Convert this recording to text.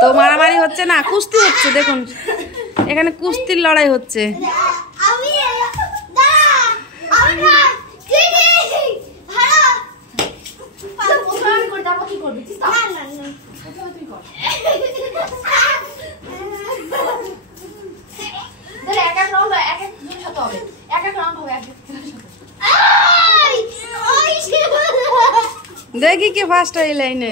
তো মারামারি হচ্ছে না, কুস্তি হচ্ছে। দেখুন এখানে কুস্তির লড়াই হচ্ছে। দেখি কে ফার্স্ট হয় লাইনে।